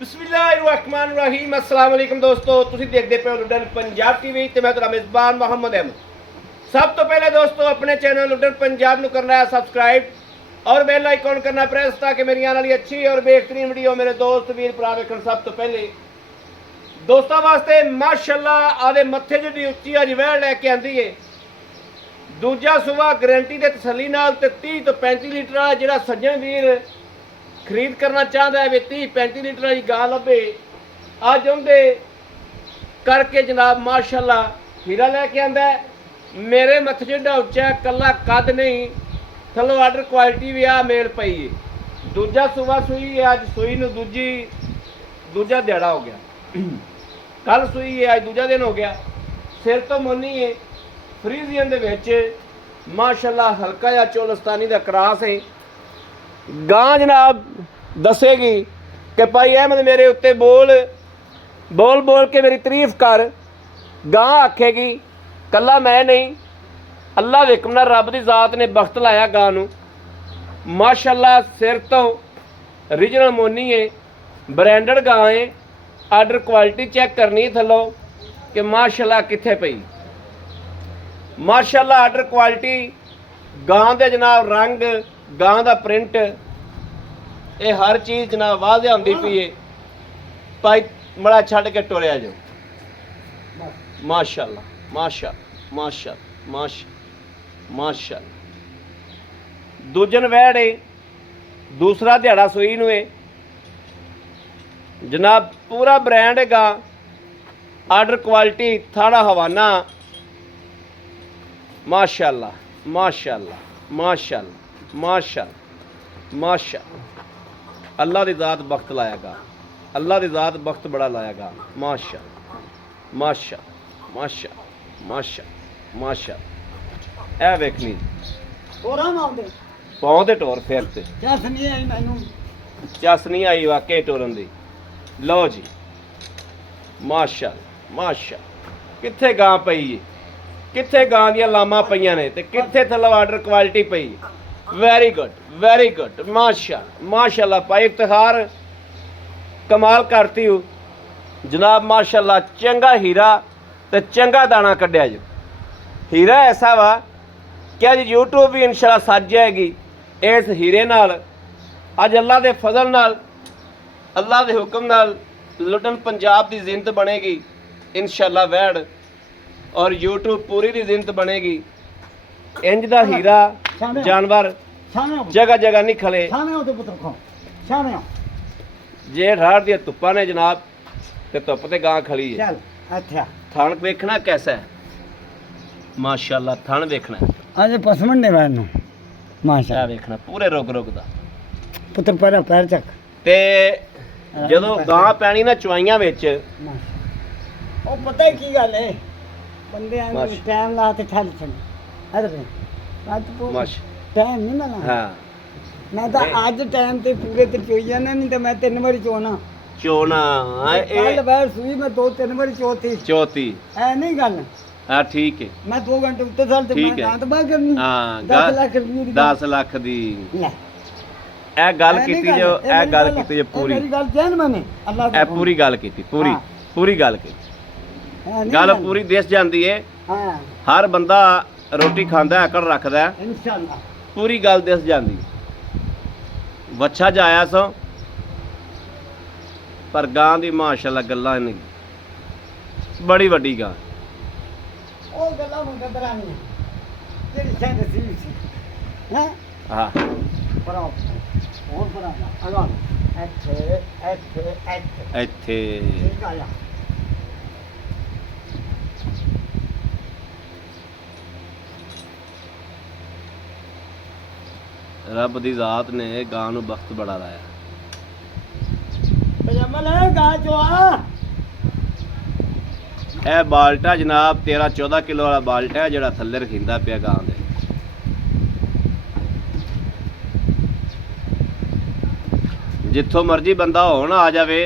बिस्मिल्लाहिर्रहमानिर्रहीम अस्सलाम वालेकुम दोस्तों ਤੁਸੀਂ ਦੇਖਦੇ ਪਏ ਹੋ ਲੁੱਡਨ ਪੰਜਾਬ ਟੀਵੀ ਤੇ ਮੈਂ ਤੁਹਾਡਾ ਮੇਜ਼ਬਾਨ ਮੁਹੰਮਦ ਅਹਿਮਦ। ਸਭ ਤੋਂ ਪਹਿਲੇ ਦੋਸਤੋ ਆਪਣੇ ਚੈਨਲ ਲੁੱਡਨ ਪੰਜਾਬ ਨੂੰ ਕਰਨਾ ਹੈ ਸਬਸਕ੍ਰਾइब और बेल आइकॉन करना प्रेस ताकि मेरी आने वाली अच्छी और बेहतरीन वीडियो मेरे दोस्त वीर भरा वेखण। सब तो पहले दोस्तों वास्ते माशाअल्लाह आदे मत्थे जिहड़ी उच्ची अज वह लैके आंदी है। दूजा सुबह गारंटी दे तसल्ली नाल ते 30 तो 35 लीटर वाला जिहड़ा सज्जन वीर खरीद करना चाहता है वे 30-35 लीटर की गां लभे अज उनके करके जनाब माशाअल्लाह हीरा लैके आंदा है। मेरे मत्थे जिहड़ा उच्चा है कला कद नहीं थलो आर्डर क्वालिटी भी आ मेल पई है। दूजा सुबह सुई है अज सुई नूं दूजा दिहाड़ा हो गया। कल सुई है अज दूजा दिन हो गया। सिर तो मुन्नी है फ्रीजियन दे विच माशाअल्लाह हल्का जिहा चोलस्तानी दा क्रॉस है। गां जनाब दसेगी कि भाई अहमद मेरे उत्ते बोल बोल बोल के मेरी तारीफ कर। गां आखेगी कला मैं नहीं अल्लाह दे हुक्म नाल रब दी जात ने बख्त लाया गां नूं। माशाअल्लाह सिर तो ओरिजिनल मोनी है ब्रांडेड गां है। आर्डर क्वालिटी चेक करनी थलो कि माशाअल्लाह कित्थे पई। माशाअल्लाह आर्डर क्वालिटी गां दे जनाब रंग गां दा प्रिंट ये हर चीज़ जनाब वाज़े आंदी पई है। भाई बड़ा छड़ के टुरिया जो माशाअल्लाह माशाअल्लाह माशाअल्लाह माशा माशाअल्लाह। दूजन वैड़ है दूसरा दिहाड़ा सुई नूं है जनाब पूरा ब्रांड है गां। आर्डर क्वालिटी थाड़ा हवाना माशाअल्लाह माशाअल्लाह माशाअल्लाह माशाअल्लाह माशाअल्लाह। अल्लाह दी ज़ात बख्त लाएगा अल्लाह दी ज़ात बख्त बड़ा लाएगा। माशा माशा माशा माशा माशा ए वेखनी पाँव टोर फिर ते चस नहीं आई वाकई टोरन दी। लो जी माशा माशा कित्थे गां पई है कित्थे गां दियां लामां पईयां ने ते कित्थे थल्लों आर्डर क्वालिटी पई। वेरी गुड माशा माशाअल्लाह भाई इफ्तिखार कमाल करती हूँ जनाब माशाअल्लाह। चंगा हीरा ते चंगा दाना कढ़िया जो हीरा ऐसा वा कि अज यूट्यूब भी इंशाअल्लाह सज जाएगी इस हीरे नाल। अज अल्लाह दे फजल नाल अल्लाह दे हुक्म नाल लुटन पंजाब की जिंद बनेगी इंशाअल्लाह वैड़ और यूट्यूब पूरी दी जिंद बनेगी। इंज दा हीरा जानवर जगह जगह नहीं खले जे ठाड़ दिया धुप्पा ने जनाब ते धुप ते गां खड़ी है। थण वेखना कैसा है माशाअल्लाह थण वेखना आज पसमन ने वैन माशा वेखना पूरे रुक रुक दा पुत्र पर पैर चक ते ਜਦੋਂ ਗਾਂ ਪੈਣੀ ਨਾ ਚੁਆਈਆਂ ਵਿੱਚ ਉਹ ਪਤਾ ਹੀ ਕੀ ਗੱਲ ਹੈ ਬੰਦੇ ਆਂ ਟਾਈਮ ਲਾ ਤੇ ਠੱਲ ਛੱਡ ਅਰੇ ਅੱਜ ਟਾਈਮ ਨਹੀਂ ਮਿਲਣਾ। ਹਾਂ ਮੈਂ ਤਾਂ ਅੱਜ ਟਾਈਮ ਤੇ ਪੂਰੇ ਤੇ ਚੋਈ ਜਾਣਾ ਨਹੀਂ ਤਾਂ ਮੈਂ 3 ਵਾਰੀ ਚੋਣਾ ਇਹ ਬਾਹਰ ਸੂਈ ਮੈਂ 2-3 ਵਾਰੀ ਚੌਥੀ ਐ ਨਹੀਂ ਗੱਲ। ਹਾਂ ਠੀਕ ਹੈ ਮੈਂ 2 ਘੰਟੇ ਉੱਤੇ ਸਾਲ ਤੇ ਮੈਂ ਗਾਂ ਤਾਂ ਬਾਹਰ ਕਰਨੀ। ਹਾਂ 10 ਲੱਖ ਰੁਪਏ ਦੀ 10 ਲੱਖ ਦੀ ਇਹ ਗੱਲ ਕੀਤੀ ਜੋ ਇਹ ਗੱਲ ਕੀਤੀ ਜੋ ਪੂਰੀ ਮੇਰੀ ਗੱਲ ਜੈਨ ਮਨੇ ਅੱਲਾਹ ਇਹ ਪੂਰੀ ਗੱਲ ਕੀਤੀ ਪੂਰੀ ਗੱਲ ਕੀਤੀ ਗੱਲ ਪੂਰੀ ਦਿਸ ਜਾਂਦੀ ਹੈ। ਹਾਂ ਹਰ ਬੰਦਾ ਰੋਟੀ ਖਾਂਦਾ ਅਕਲ ਰੱਖਦਾ ਇਨਸ਼ਾਅੱਲਾ ਪੂਰੀ ਗੱਲ ਦਿਸ ਜਾਂਦੀ। ਵੱਛਾ ਜਾਇਆ ਸੋ ਪਰ ਗਾਂ ਦੀ ਮਾਸ਼ਾਅੱਲਾ ਗੱਲਾਂ ਨਹੀਂ ਬੜੀ ਵੱਡੀ ਗਾਂ। ਉਹ ਗੱਲਾਂ ਮੁੰਡਰਾਂ ਨਹੀਂ ਜਿਹੜੀ ਸੈਂਡ ਸੀ ਹੈ ਹਾਂ ਬਰਾਬਰ ਹੋਰ ਬਰਾਬਰ ਅਗਾਂ ਇੱਥੇ ਠੀਕ ਆ ਜਾ रब दी जात ने गां नूं बख्त बड़ा लाया। जमल है गां जो आ ਇਹ ਬਾਲਟਾ जनाब 13-14 किलो वाला बाल्टा है ਜਿਹੜਾ ਥੱਲੇ ਰਖਿੰਦਾ ਪਿਆ ਗਾਂ ਦੇ। ਜਿੱਥੋਂ ਮਰਜੀ ਬੰਦਾ ਹੁਣ ਆ ਜਾਵੇ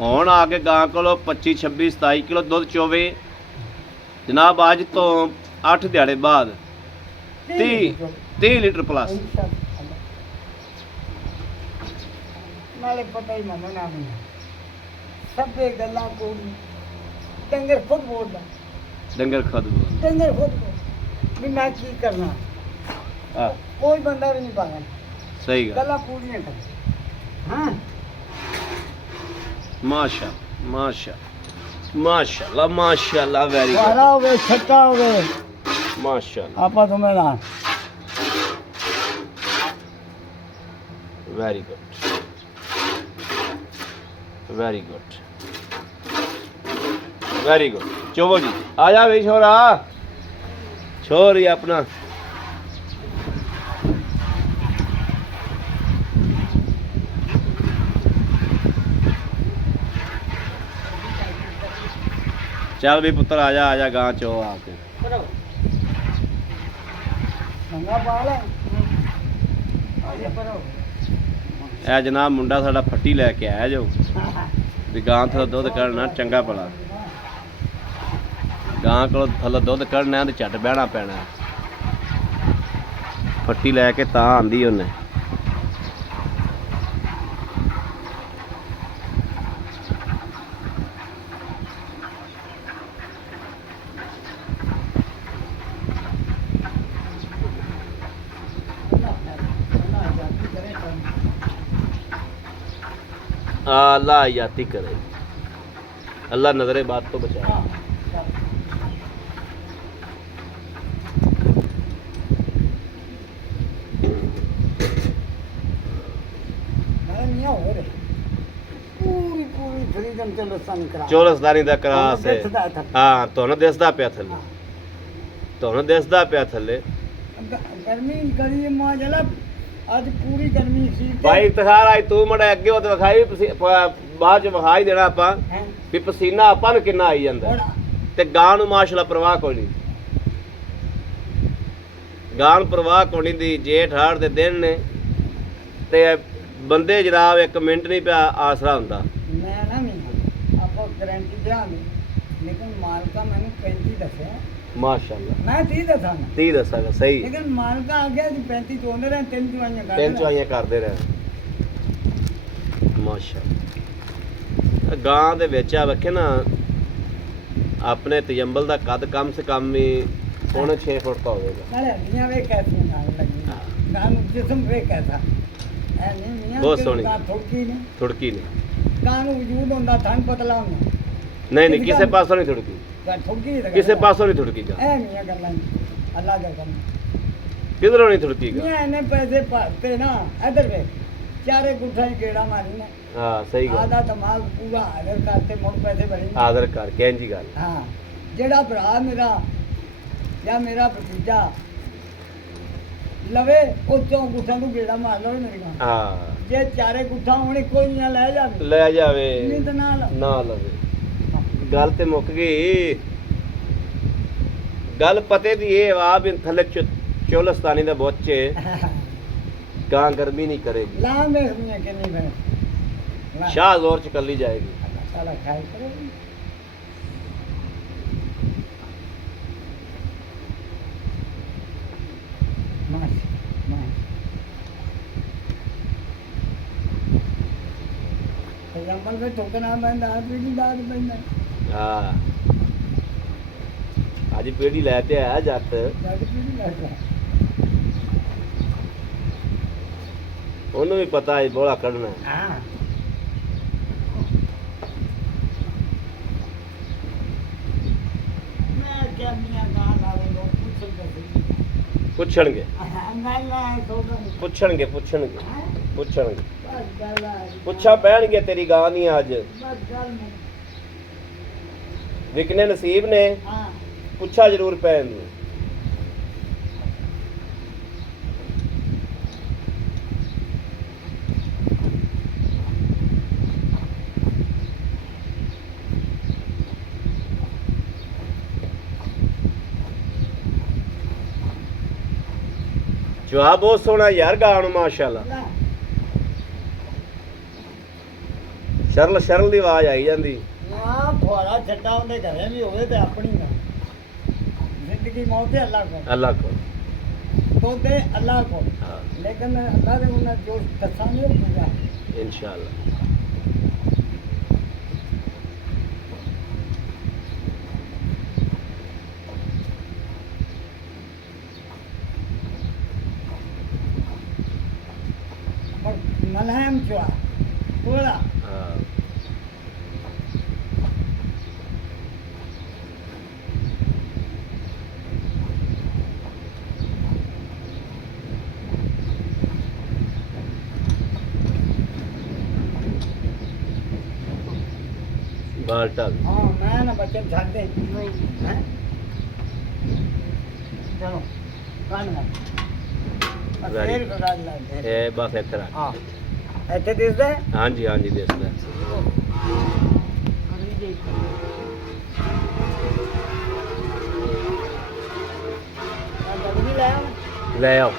ਹੁਣ ਆ ਕੇ ਗਾਂ ਕੋਲੋਂ 25-26-27 किलो ਦੁੱਧ ਚੋਵੇ जनाब ਅੱਜ ਤੋਂ 8 ਦਿਹਾੜੇ ਬਾਅਦ 30 लीटर प्लस ਨਾਲੇ ਪਤਾ ਹੀ ਮੈਨੂੰ ਨਾ ਮੈਨੂੰ ਸਭੇ ਗੱਲਾਂ ਕੋਲ ਡੰਗਰ ਖੁਦ ਬੋਲਦਾ ਡੰਗਰ ਖੁਦ ਡੰਗਰ ਖੁਦ ਵੀ ਮੈਂ ਕੀ ਕਰਨਾ ਆ ਕੋਈ ਬੰਦਾ ਵੀ ਨਹੀਂ ਪਾਗਲ ਸਹੀ ਗੱਲ ਗੱਲਾਂ ਪੂਰੀਆਂ ਕਰ ਹਾਂ ਮਾਸ਼ਾ ਮਾਸ਼ਾ ਮਾਸ਼ਾਅੱਲਾ ਮਾਸ਼ਾਅੱਲਾ ਵੈਰੀ ਵਾਰਾ ਹੋਵੇ ਛੱਟਾ ਹੋਵੇ ਮਾਸ਼ਾਅੱਲਾ ਆਪਾਂ ਤੁਮੇ ਨਾ very good very good very good ਚੋਵੋ ਜੀ ਆ ਜਾ ਵੇ ਛੋਰਾ ਛੋਰੀ ਆਪਣਾ ਚੱਲ ਵੀ ਪੁੱਤਰ ਆ ਜਾ ਗਾਂ ਚੋ ਆ ਕੇ ਸੰਗਾ ਬਾਲ ਹੈ ਆਜੇ ਪਰੋ ਇਹ ਜਨਾਬ ਮੁੰਡਾ ਸਾਡਾ ਫੱਟੀ ਲੈ ਕੇ ਆਇਆ ਜੋ ਵੀ ਗਾਂ ਤੋਂ ਦੁੱਧ ਕੱਢਣਾ ਚੰਗਾ ਭਲਾ ਗਾਂ ਕੋਲ ਥੱਲੇ ਦੁੱਧ ਕੱਢਣਾ ਤੇ ਝੱਟ ਬਹਿਣਾ ਪੈਣਾ ਫੱਟੀ ਲੈ ਕੇ ਤਾਂ ਆਂਦੀ ਉਹਨੇ अल्लाह याती करे अल्लाह नजरे बात तो बचाए ਪੂਰੀ ਪੂਰੀ ਫਰੀडम ਚਲਸਨ ਕਰਾ ਚੋਲਸਦਾਨੀ ਦਾ ਕਰਾਸ ਹੈ ਹਾਂ ਤੁਹਾਨੂੰ ਦਿਸਦਾ ਪਿਆ ਥੱਲੇ ਤੁਹਾਨੂੰ ਦਿਸਦਾ ਪਿਆ ਥੱਲੇ ਗਰਮੀ ਗਲੀ ਮਾਂ ਜਲਾ ਅੱਜ ਪੂਰੀ ਗਰਮੀ ਸੀ ਭਾਈ ਇਤਖਾਰ ਆਈ ਤੂੰ ਮੜਾ ਅੱਗੇ ਉਹ ਤੇ ਵਿਖਾਈ ਵੀ ਬਾਅਦ ਚ ਵਿਖਾ ਹੀ ਦੇਣਾ ਆਪਾਂ ਹੈਂ? ਵੀ ਪਸੀਨਾ ਆਪਾਂ ਨੂੰ ਕਿੰਨਾ ਆਈ ਜਾਂਦਾ ਹੁਣ ਤੇ ਗਾਂ ਨੂੰ ਮਾਸ਼ਾਅੱਲਾ ਪਰਵਾਹ ਕੋਈ ਨਹੀਂ ਗਾਂ ਨੂੰ ਪਰਵਾਹ ਕੋਈ ਨਹੀਂ ਦੀ ਜੇਠ ਹਾੜ ਦੇ ਦਿਨ ਨੇ ਤੇ ਬੰਦੇ ਜਨਾਬ ਇੱਕ ਮਿੰਟ ਨਹੀਂ ਪਿਆ ਆਸਰਾ ਹੁੰਦਾ ਮੈਂ ਨਾ ਨਹੀਂ ਆਪਾਂ ਗਰੰਟੀ ਦਿਆਂਗੇ ਲੇਕਿਨ ਮਾਲਕਾ ਮੈਨੂੰ 35 ਦੱਸਿਆ ਮਾਸ਼ਾਅੱਲਾ ਮੈਂ 30 ਦੱਸਾਂ 30 ਦੱਸਾਂਗਾ ਸਹੀ ਲੇਕਿਨ ਮਾਲਕਾ ਆ ਗਿਆ ਜੀ 35 ਚੋਂਦੇ ਰਹੇ ਤਿੰਨ ਚਵਾਈਆਂ ਕਰ ਤਿੰਨ ਚੁਆਈਆਂ ਕਰਦੇ ਰਹੇ ਮਾਸ਼ਾਅੱਲਾ ਗਾਂ ਦੇ ਵਿੱਚ ਆ ਵੇਖੇ ਨਾ ਆਪਣੇ ਤਜੰਬਲ ਦਾ ਕੱਦ ਕਮ ਸੇ ਕਮ ਹੀ ਪੌਣੇ 6 ਫੁੱਟ ਦਾ ਹੋਵੇਗਾ ਨਾਲੇ ਹੱਡੀਆਂ ਵੇ ਕੈਸੀਆਂ ਨਾਲ ਲੱਗੀਆਂ ਗਾਂ ਨੂੰ ਜਿਸਮ ਵੇ ਕੈਸਾ ਐ ਨਹੀਂ ਮੀਆਂ ਬਹੁਤ ਸੋਹਣੀ। ਥੋੜਕੀ ਨੇ ਥੁੜਕੀ ਨਹੀਂ ਗਾਂ ਨੂੰ ਵਜੂਦ ਹੁੰਦਾ ਥਣ ਪਤਲਾ ਹੁੰਦਾ ਨਹੀਂ ਕਿਸੇ ਪਾਸੋਂ ਨਹੀਂ ਥੁੜਕੀ ਗਾਂ ਥੋੜਕੀ ਕਿਸੇ ਪਾਸੋਂ ਨਹੀਂ ਥੁੜਕੀ ਗਾ ਐ ਨਹੀਂ ਗੱਲਾਂ ਅੱਲਾ ਦਾ ਕੰਮ ਕਿਧਰੋਂ ਨਹੀਂ ਥੁੜਕੀ ਗਾ ਮੀਆਂ ਇਹਨੇ ਪੈਸੇ ਪਾਤੇ ਨਾ ਇਧਰ ਵੇ ਚਾਰੇ ਗੁੱਠਾਂ ਹੀ ਗੇੜਾ ਮਾਰੀ ਨਾ ਹਾਂ ਸਹੀ ਗੱਲ ਆਦਾ ਦਿਮਾਗ ਪੂਰਾ ਹਾਜ਼ਰ ਕਰਤੇ ਮੁੜ ਪੈਸੇ ਬਣੇ ਆਦਰ ਕਰ ਕਹਿਣ ਗੱਲ ਹਾਂ ਜਿਹੜਾ ਭਰਾ ਮੇਰਾ ਜਾਂ ਮੇਰਾ ਭਤੀਜਾ ਲਵੇ ਉਹ ਚੋਂ ਗੁੱਠਾਂ ਨੂੰ ਗੇੜਾ ਮਾਰ ਲਵੇ ਮੇਰੇ ਕੋਲ ਹਾਂ ਜੇ ਚਾਰੇ ਗੁੱਠਾਂ ਹੋਣੀ ਕੋਈ ਨਾ ਲੈ ਜਾਵੇ ਲੈ ਜਾਵੇ ਨਹੀਂ ਤਾਂ ਨਾ ਲਵੇ ਨਾ ਲਵੇ ਗੱਲ ਤੇ ਮੁੱਕ ਗਈ ਗੱਲ ਪਤੇ ਦੀ ਇਹ ਵਾ ਵੀ ਥੱਲੇ ਚੋਲਸਤਾਨੀ ਦਾ ਬੋਚੇ ਗਾਂ ਗਰਮੀ ਨਹੀਂ ਕਰੇਗੀ ਲਾਂ ਦੇਖਦੀਆਂ ਕਿੰਨੀ ਬੈ ਸ਼ਾਹ ਜ਼ੋਰ ਚ ਕੱਲੀ ਜਾਏਗੀ ਅੱਲਾਹ ਤਾਲਾ ਖਾਈ ਕਰੇਗੀ ਮਾਸ਼ ਜੰਮਲ ਵਿੱਚ ਠੋਕਣਾ ਪੈਂਦਾ ਪੀੜੀ ਦਾਦ ਪੈਂਦਾ ਹਾਂ ਅੱਜ ਪੀੜੀ ਲੈ ਤੇ ਆਇਆ ਜੱਟ ਜਦ ਪੀੜੀ ਲੱਗਦਾ ਉਹਨੂੰ ਵੀ ਪਤਾ ਹੈ ਬੋਲਾ ਕੱਢਣਾ ਹਾਂ ਮੈਂ ਕਿਹਾ ਮੀਆਂ ਗਾਂ ਲਾਵੇ ਲੋਕ ਪੁੱਛਣਗੇ ਮੈਂ ਲਾ ਸੋਗਾ ਪੁੱਛਣਗੇ ਬਸ ਗੱਲ ਆ ਪੁੱਛਾਂ ਪੈਣਗੇ ਤੇਰੀ ਗਾਂ ਨਹੀਂ ਅੱਜ ਬਸ ਗੱਲ ਨਹੀਂ ਵਿਕਨੇ ਨਸੀਬ ਨੇ ਹਾਂ ਪੁੱਛਾ ਜ਼ਰੂਰ ਪੈਣ ਨੂੰ ਜਵਾਬ ਬਹੁਤ ਸੋਹਣਾ ਯਾਰ ਗਾਂ ਨੂੰ ਮਾਸ਼ਾਅੱਲਾ ਸ਼ਰਲ ਦੀ ਆਵਾਜ਼ ਆਈ ਜਾਂਦੀ ਨਾ ਫੁਆਰਾ ਛੱਡਾ ਉਹਦੇ ਘਰੇ ਵੀ ਹੋਵੇ ਤੇ ਆਪਣੀ ਨਾ ਜ਼ਿੰਦਗੀ ਮੌਤ ਹੈ ਅੱਲਾਹ ਕੋਲ ਅੱਲਾਹ ਕੋਲ ਤੋਤੇ ਅੱਲਾਹ ਕੋਲ ਹਾਂ ਲੇਕਿਨ ਅੱਲਾਹ ਦੇ ਉਹਨਾਂ ਜੋ ਦੱਸਾਂਗੇ ਉਹ ਪੂਰਾ इंशाल्लाह। मलहम चुआ पूरा हाँ बाल्टल हाँ मैं ना बच्चे छाड़ दे हैं चलो कान है Very फिर बता दे ये बस इतना हाँ ऐसे दिस दे हाँ जी देख ले जल्दी ले आओ ले आओ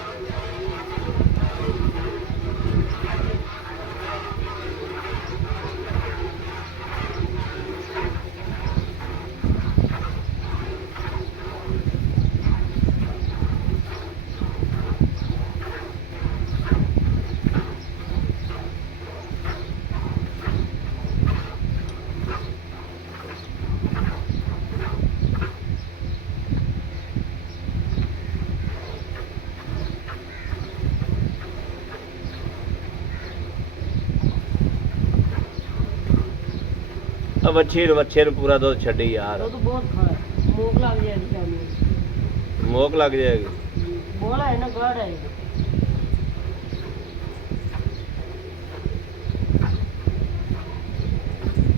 अब अच्छे पूरा दूध छड़ी यार तो बहुत खाना भूख लग जाएगी शाम मोक लग जाएगी बोला है ना गड़ है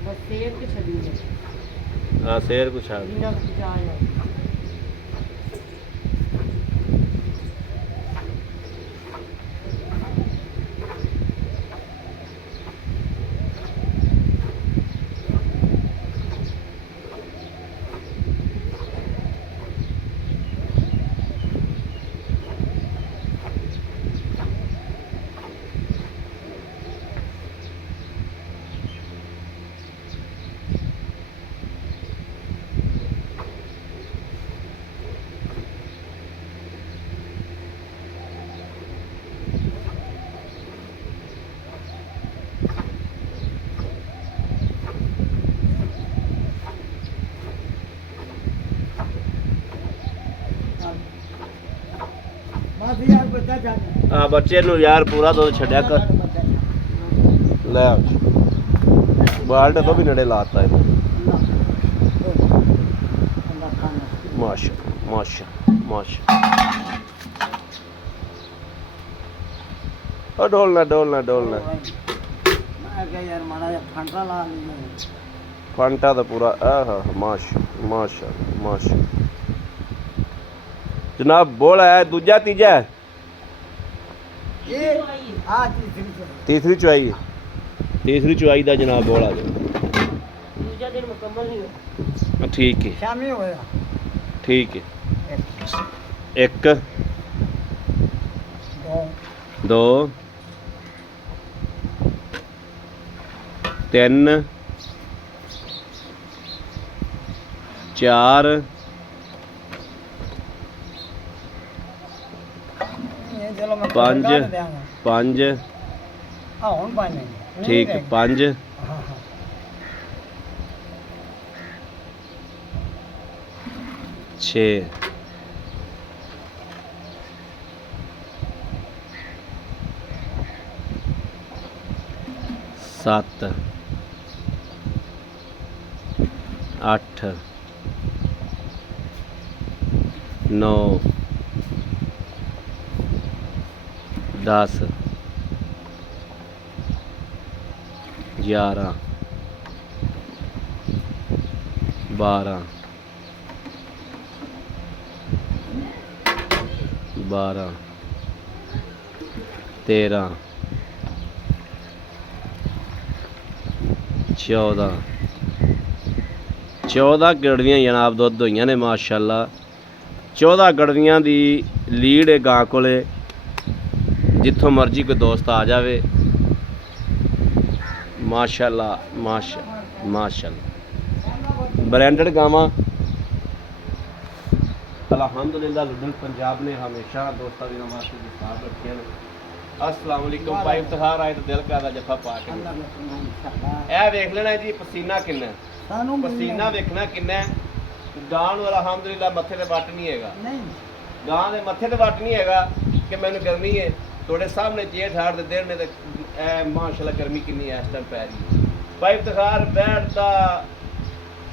बस शेर के छड़ी है हाँ शेर कुछ आ बिना जाए बस यार बच्चा जाने हाँ बच्चे नु यार पूरा दूध छड़िया कर ले बाल्ट तो भी नड़े लाता है माशा माशा माशा और डोलना मैं क्या यार मारा फंटा ला लीजिए फंटा तो पूरा आहा माशा माशा माशा जनाब बोला है दूजा तीजा है ये हाँ तीसरी चुआई दा जनाब बोला दूसरा दिन मुकम्मल नहीं हो ठीक है शामी होया ठीक है एक दो तीन चार ये चलो मैं पांच पांच हाँ हम पाने ठीक है पांच हाँ हाँ छः सात आठ नौ 10 11 12 12 13 14 गड़वियां जनाब दुध होइयां ने माशाअल्लाह 14 गड़वियां दी लीड है गां कोले जिथों मर्जी कोई दोस्त आ जावे माशाअल्लाह माशाअल्लाह ब्रांडेड गावां अल्हम्दुलिल्लाह लुधियाना पंजाब ने हमेशा दोस्तों की वास्ते साथ रखे हैं अस्सलाम वालेकुम भाई इफ्तिखार आए तो दिल करदा जफा पा के ਅੱਲਾ ਨੇ ਸੁਣਾ ਇਨਸ਼ਾਅੱਲਾ ਇਹ ਵੇਖ ਲੈਣਾ ਜੀ ਪਸੀਨਾ ਕਿੰਨਾ ਸਾਨੂੰ ਪਸੀਨਾ ਵੇਖਣਾ ਕਿੰਨਾ ਗਾਣ ਵਾਲਾ ਅਲਹਮਦੁਲਿਲਾ ਮੱਥੇ ਤੇ ਵੱਟ ਨਹੀਂ ਹੈਗਾ ਨਹੀਂ ਗਾਂ ਦੇ ਮੱਥੇ ਤੇ ਵੱਟ ਨਹੀਂ ਹੈਗਾ ਕਿ ਮੈਨੂੰ ਗਰਮੀ ਹੈ ਤੁਹਾਡੇ ਸਾਹਮਣੇ ਜੇਠ ਹਾੜ ਦੇ ਦਿਨ ਨੇ ਤੇ ਇਹ ਮਾਸ਼ਾਅੱਲਾ ਗਰਮੀ ਕਿੰਨੀ ਹੈ ਇਸ ਟਾਈਮ ਪੈ ਰਹੀ ਭਾਈ ਇਫਤਖਾਰ ਬੈਠਦਾ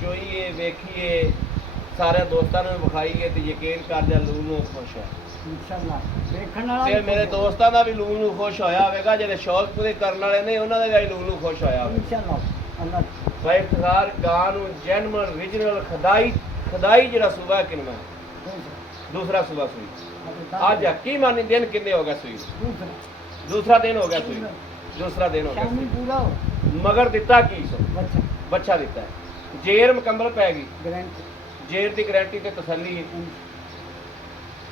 ਚੋਈਏ ਵੇਖੀਏ ਸਾਰੇ ਦੋਸਤਾਂ ਨੂੰ ਵਿਖਾਈਏ ਤੇ ਯਕੀਨ ਕਰ ਜਾ ਲੂ ਨੂੰ ਖੁਸ਼ ਹੈ ਇਨਸ਼ਾਅੱਲਾ ਵੇਖਣ ਵਾਲਾ ਤੇ ਮੇਰੇ ਦੋਸਤਾਂ ਦਾ ਵੀ ਲੂ ਨੂੰ ਖੁਸ਼ ਹੋਇਆ ਹੋਵੇਗਾ ਜਿਹੜੇ ਸ਼ੌਕ ਪੂਰੇ ਕਰਨ ਵਾਲੇ ਨੇ ਉਹਨਾਂ ਦਾ ਵੀ ਲੂ ਨੂੰ ਖੁਸ਼ ਹੋਇਆ ਹੋਵੇਗਾ ਇਨਸ਼ਾਅੱਲਾ ਅੱਲਾ ਭਾਈ ਇਫਤਖਾਰ ਗਾਂ ਨੂੰ ਜੈਨੂਅਲ ਰੀਜਨਲ ਖਦਾਈ ਜਿਹੜਾ ਸੂਬਾ ਹੈ ਕਿੰਨਾ ਦੂਸਰਾ ਸੂਬਾ ਸੂਈ ਅੱਜ ਕੀ ਮਾਨੀ ਦਿਨ ਕਿੰਨੇ ਹੋ ਗਏ ਸੂਈ ਦੂਸਰਾ ਦਿਨ ਹੋ ਗਿਆ ਸੂਈ ਦੂਸਰਾ ਦਿਨ ਹੋ ਗਿਆ ਸ਼ਾਮੀ ਪੂਰਾ ਹੋ ਮਗਰ ਦਿੱਤਾ ਕੀ ਸੋ ਬੱਚਾ ਬੱਚਾ ਦਿੱਤਾ ਹੈ ਜੇਰ ਮੁਕੰਮਲ ਪੈ ਗਈ ਗਰੰਟੀ ਜੇਰ ਦੀ ਗਾਰੰਟੀ ਤੇ ਤਸੱਲੀ ਹੈ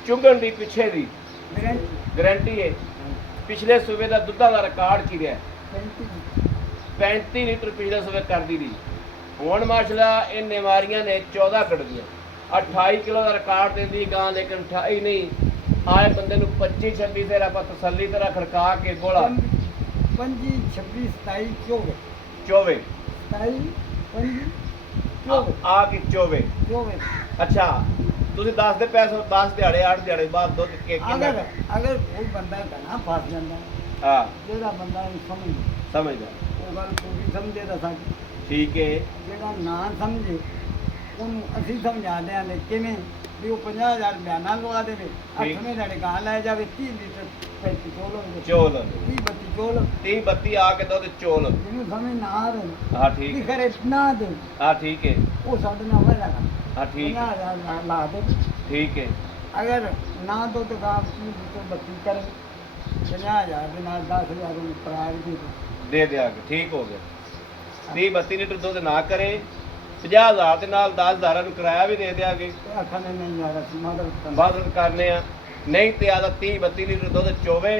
ਚੁੰਗਣ ਦੀ ਪਿੱਛੇ ਦੀ ਗਰੰਟੀ ਗਾਰੰਟੀ ਹੈ ਪਿਛਲੇ ਸੂਬੇ ਦਾ ਦੁੱਧਾਂ ਦਾ ਰਿਕਾਰਡ ਕੀ ਰਿਹਾ 35 ਲੀਟਰ ਪਿਛਲੇ ਸੂਬੇ ਕਰਦੀ ਰਹੀ ਹੁਣ ਮਾਸ਼ਾਅੱਲਾ ਇਹ ਨਿਵਾਰੀਆਂ ਨੇ 14 ਕੱਢ ਦੀਆਂ 28 ਕਿਲੋ ਦਾ ਰਿਕਾਰਡ ਦਿੰਦੀ ਗਾਂ ਲੇਕਿਨ 28 ਨਹੀਂ ਆਏ ਬੰਦੇ ਨੂੰ 25 26 ਤੇ ਆਪਾਂ ਤਸੱਲੀ ਤਰ੍ਹਾਂ ਖੜਕਾ ਕੇ ਗੋਲਾ 25 26 27 24 ਚੋਵੇ 27 25 ਆ ਕੇ ਚੋਵੇ 24 ਅੱਛਾ ਤੁਸੀਂ 10 ਦੇ ਪੈਸੇ 10 ਦਿਹਾੜੇ 8 ਦਿਹਾੜੇ ਬਾਅਦ ਦੁੱਧ ਕੇ ਕਿੰਨਾ ਅਗਰ ਕੋਈ ਬੰਦਾ ਕਹਣਾ ਫਸ ਜਾਂਦਾ ਹਾਂ ਜਿਹੜਾ ਬੰਦਾ ਨੂੰ ਸਮਝਦਾ ਉਹ ਗੱਲ ਪੂਰੀ ਸਮਝੇ ਤਾਂ ਸਾਡੀ ਠੀਕ ਹੈ ਜਿਹੜਾ ਨਾ ਸਮਝੇ ਉਹਨੂੰ ਅਸੀਂ ਸਮਝਾਉਂਦੇ ਹਾਂ ਕਿਵੇਂ ਵੀ ਉਹ 50,000 ਬਿਆਨਾ ਲਵਾ ਦੇਵੇ ਠੀਕ। 8ਵੇਂ ਦਿਹਾੜੇ ਗਾਂ ਲੈ ਜਾਵੇ 30 ਲੀਟਰ 35 ਚੋਲ ਹੋਵੇ ਚੋਲ 30 32 ਚੋਲ 30 32 ਆ ਕੇ ਦੁੱਧ ਚੋਲ ਜਿਹਨੂੰ ਸਮਝ ਨਾ ਆਵੇ ਹਾਂ ਵੀ ਠੀਕ ਕਰੇ ਨਾ ਦੇ ਹਾਂ ਠੀਕ ਹੈ ਉਹ ਸਾਡੇ ਨਾਲ ਹੋਇਆ ਹਾਂ ਠੀਕ 50,000 ਲਾ ਦੇ ਠੀਕ ਹੈ ਅਗਰ ਨਾ ਦੁੱਧ ਗਾਂ 30 ਲੀਟਰ 32 ਕਰੇ 50,000 ਦੇ ਨਾਲ 10,000 ਨੂੰ ਪ੍ਰਾਇਰ ਦੇ ਦੇ ਦਿਆਂਗੇ ਠੀਕ ਹੋ ਗਿਆ 30 32 ਲੀਟਰ ਦੁੱਧ ਨਾ ਕਰੇ 50,000 ਦੇ ਨਾਲ 10,000 ਨੂੰ ਕਿਰਾਇਆ ਵੀ ਦੇ ਦਿਆਂਗੇ ਤੇ ਆਖਾਂ ਨੇ ਨਹੀਂ ਯਾਰ ਅਸੀਂ ਮਦਦ ਬਾਦਲ ਕਰਨੇ ਆ ਨਹੀਂ ਤੇ ਆਦਾ 30 32 ਲੀਟਰ ਦੁੱਧ ਚੋਵੇ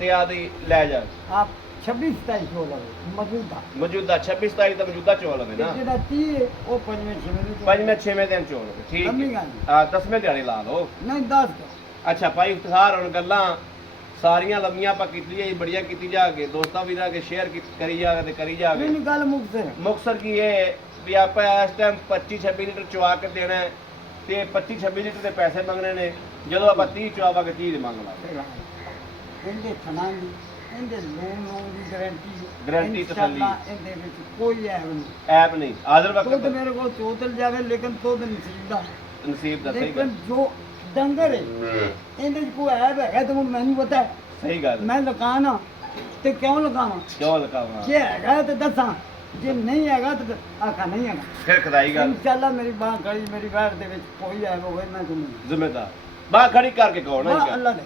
ਤੇ ਆਦੀ ਲੈ ਜਾ ਆਪ 26 27 ਚੋਲ ਹੋਵੇ ਮੌਜੂਦਾ ਮੌਜੂਦਾ 26 27 ਦਾ ਮੌਜੂਦਾ ਚੋਲ ਹੋਵੇ ਨਾ ਜਿਹੜਾ 30 ਹੈ, ਉਹ 5ਵੇਂ 6ਵੇਂ ਨੂੰ ਪੰਜਵੇਂ ਛੇਵੇਂ ਦਿਨ ਚੋਲ ਹੋਵੇ ਠੀਕ ਲੰਮੀ ਹੈ ਗੱਲ ਆ 10ਵੇਂ ਦਿਹਾੜੇ ਲਾ ਲਓ ਨਹੀਂ 10 ਅੱਛਾ ਭਾਈ ਇਫਤਖਾਰ ਹੁਣ ਗੱਲਾਂ ਸਾਰੀਆਂ ਲੰਮੀਆਂ ਆਪਾਂ ਕੀਤੀਆਂ ਜੀ ਬੜੀਆਂ ਕੀਤੀ ਜਾਗੇ ਦੋਸਤਾਂ ਵੀਰਾਂ ਕੇ ਸ਼ੇਅਰ ਕਰੀ ਜਾਗੇ ਤੇ ਕਰੀ ਜਾਗੇ ਨਹੀਂ ਗੱਲ ਮੁਕਸਰ ਮੁਕਤਸਰ ਕੀ ਇਹ ਵੀ ਆਪਾਂ ਇਸ ਟਾਈਮ 25 26 ਲੀਟਰ ਚਵਾ ਕੇ ਦੇਣਾ ਹੈ ਤੇ 25 26 ਲੀਟਰ ਦੇ ਪੈਸੇ ਮੰਗਣੇ ਨੇ ਜਦੋਂ ਆਪਾਂ 30 ਚਵਾਵਾਂਗੇ 30 ਦੇ ਮੰਗ ਲਾਂਗੇ ਇਹਦੇ ਥਣਾ ਦੀ ਇਹਦੇ ਲੋਨ ਦੀ ਗਾਰੰਟੀ ਤਸੱਲੀ। ਇਹਦੇ ਵਿੱਚ ਕੋਈ ਐਬ ਨਹੀਂ ਐਪ ਨਹੀਂ ਹਾਜ਼ਰ ਦੁੱਧ ਵਕਤ ਮੇਰੇ ਕੋਲ ਚੋਤਲ ਜਾਵੇ ਲੇਕਿਨ ਦੁੱਧ ਨਸੀਬ ਦਾ ਨਸੀਬ ਦਾ ਸਹੀ ਗੱਲ ਲੇਕਿਨ ਜੋ ਡੰਗਰ ਹੈ ਇਹਦੇ ਚ ਕੋਈ ਐਬ ਹੈਗਾ ਤੇ ਹੁਣ ਮੈਨੂੰ ਪਤਾ ਹੈ ਸਹੀ ਗੱਲ ਮੈਂ ਲਗਾਣਾ ਤੇ ਕਿਉਂ ਲਗਾਵਾਂ ਕਿਉਂ ਲਗਾਵਾਂ ਜੇ ਹੈਗਾ ਤੇ ਦੱਸਾਂ ਜੇ ਨਹੀਂ ਹੈਗਾ ਤੇ ਆਖਾ ਨਹੀਂ ਹੈਗਾ ਫਿਰ ਖਦਾਈ ਗੱਲ ਇਨਸ਼ਾਅੱਲਾ ਮੇਰੀ ਬਾਹ ਖੜੀ ਮੇਰੀ ਬਾਹਰ ਦੇ ਵਿੱਚ ਕੋਈ ਐਬ ਹੋਵੇ ਮੈਂ ਤੁਹਾਨੂੰ ਜ਼ਿੰਮੇਦਾਰ ਬਾਹ ਖੜੀ ਕਰਕੇ ਕਹੋ ਨਾ ਵਾਹ ਜੀ ਅੱਲਾ ਨੇ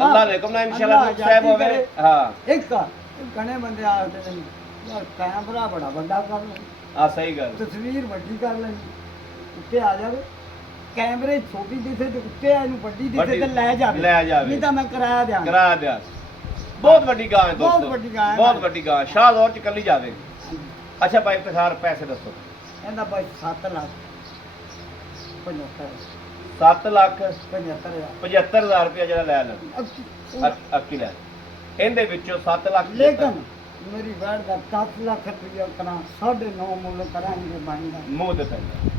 ਅੱਲਾਹ ਨੇ ਕਮਨਾ ਇਨਸ਼ਾਅੱਲਾ ਮੁਖ ਸਾਹਿਬ ਹੋਵੇ ਹਾਂ ਇੱਕ ਘਣੇ ਬੰਦੇ ਆਖਦੇ ਨੇ ਯਾਰ ਕੈਮਰਾ ਬੜਾ ਵੱਡਾ ਕਰ ਲੈ ਆ ਸਹੀ ਗੱਲ ਤਸਵੀਰ ਵੱਡੀ ਕਰ ਲੈ ਉੱਤੇ ਆ ਜਾਵੇ ਕੈਮਰੇ ਛੋਟੀ ਦਿਸੇ ਤੇ ਉੱਤੇ ਇਹਨੂੰ ਵੱਡੀ ਦਿਸੇ ਤੇ ਲੈ ਜਾਵੇ ਨਹੀਂ ਤਾਂ ਮੈਂ ਕਰਾਇਆ ਦਿਆਂ ਕਰਾ ਦਿਆ ਬਹੁਤ ਵੱਡੀ ਗਾਂ ਹੈ ਦੋਸਤੋ ਬਹੁਤ ਵੱਡੀ ਗਾਂ ਹੈ ਬਹੁਤ ਵੱਡੀ ਗਾਂ ਸ਼ਾਹਦੌਰ ਚ ਕੱਲੀ ਜਾਵੇਗੀ ਅੱਛਾ ਭਾਈ ਇਫਤਖਾਰ ਪੈਸੇ ਦੱਸੋ ਇਹਦਾ ਬਾਈ 7 ਲੱਖ 75 7 ਲੱਖ 75,000 75000 ਰੁਪਇਆ ਜਿਹੜਾ ਲੈ ਲੈ ਅੱਕੀ ਲੈ ਇਹਦੇ ਵਿੱਚੋਂ 7 ਲੱਖ ਲੇਕਿਨ ਮੇਰੀ ਵੈੜ ਦਾ 10 ਲੱਖ ਰੁਪਇਆ ਕਰਾਂ 9.5 ਮੁੱਲ ਕਰਾਂਗੇ ਬਣਦਾ ਮੂੰਹ ਤੇ ਪੈਂਦਾ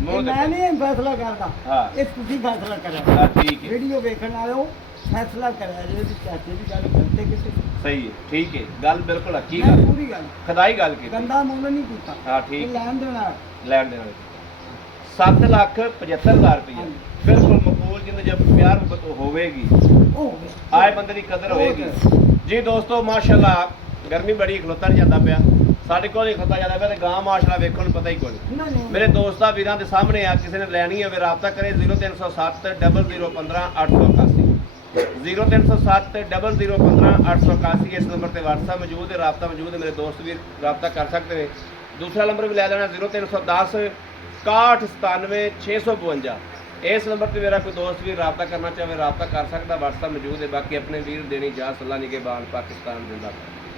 ਮੂੰਹ ਤੇ ਮੈਂ ਨਹੀਂ ਫੈਸਲਾ ਕਰਦਾ ਹਾਂ ਇਹ ਤੁਸੀਂ ਫੈਸਲਾ ਕਰਿਆ ਹਾਂ ਠੀਕ ਹੈ ਵੀਡੀਓ ਵੇਖਣ ਆਇਓ ਫੈਸਲਾ ਕਰਿਆ ਜੇ ਵੀ ਚਾਚੇ ਦੀ ਗੱਲ ਕਰਤੇ ਕਿਸੇ ਦੀ। ਸਹੀ ਹੈ ਠੀਕ ਹੈ ਗੱਲ ਬਿਲਕੁਲ ਹੱਕੀ ਮੈਂ ਗੱਲ ਪੂਰੀ ਗੱਲ ਖਦਾਈ ਗੱਲ ਕੀਤੀ ਗੰਦਾ ਮੁੱਲ ਨਹੀਂ ਕੀਤਾ ਹਾਂ ਠੀਕ ਇਹ ਲੈਣ ਦੇਣਾ ਲੈਣ ਦੇਣ ਵਾਲੀ 7 ਲੱਖ 75,000 ਰੁਪਇਆ ਬਿਲਕੁਲ ਮਕਬੂਲ ਜਿੰਦ ਜਬ ਪਿਆਰ ਮੁਹੱਬਤ ਹੋਵੇਗੀ ਉਹ ਹੋ ਗਿਆ ਆਏ ਬੰਦੇ ਦੀ ਕਦਰ ਹੋਏਗੀ ਜੀ ਦੋਸਤੋ ਮਾਸ਼ਾਅੱਲਾ ਗਰਮੀ ਬੜੀ ਖਲੋਤਾ ਨਹੀਂ ਜਾਂਦਾ ਪਿਆ ਸਾਡੇ ਕੋਲ ਹੀ ਖਲੋਤਾ ਜਾਂਦਾ ਪਿਆ ਤੇ ਗਾਂ ਮਾਸ਼ਾਅੱਲਾ ਵੇਖਣ ਨੂੰ ਪਤਾ ਹੀ ਕੋਈ ਨਹੀਂ ਨਹੀਂ ਮੇਰੇ ਦੋਸਤਾਂ ਵੀਰਾਂ ਦੇ ਸਾਹਮਣੇ ਆ ਕਿਸੇ ਨੇ ਲੈਣੀ ਹੋਵੇ ਰਾਬਤਾ ਕਰੇ 0307 0015 881 0307 0015 881 ਇਸ ਨੰਬਰ ਤੇ WhatsApp ਮੌਜੂਦ ਹੈ ਰਾਬਤਾ ਮੌਜੂਦ ਹੈ ਮੇਰੇ ਦੋਸਤ ਵੀਰ ਰਾਬਤਾ ਕਰ ਸਕਦੇ ਨੇ ਦੂਸਰਾ ਨੰਬਰ ਵੀ ਲੈ ਲੈਣਾ 0310 6197 652 ਇਸ ਨੰਬਰ ਤੇ ਮੇਰਾ ਕੋਈ ਦੋਸਤ ਵੀ ਰਾਬਤਾ ਕਰਨਾ ਚਾਹੇ ਰਾਬਤਾ ਕਰ ਸਕਦਾ WhatsApp ਮੌਜੂਦ ਹੈ ਬਾਕੀ ਆਪਣੇ ਵੀਰ ਦੇਣੀ ਜਾ ਸੱਲਾ ਨਿਗਹਿਬਾਨ ਪਾਕਿਸਤਾਨ ਜ਼ਿੰਦਾਬਾਦ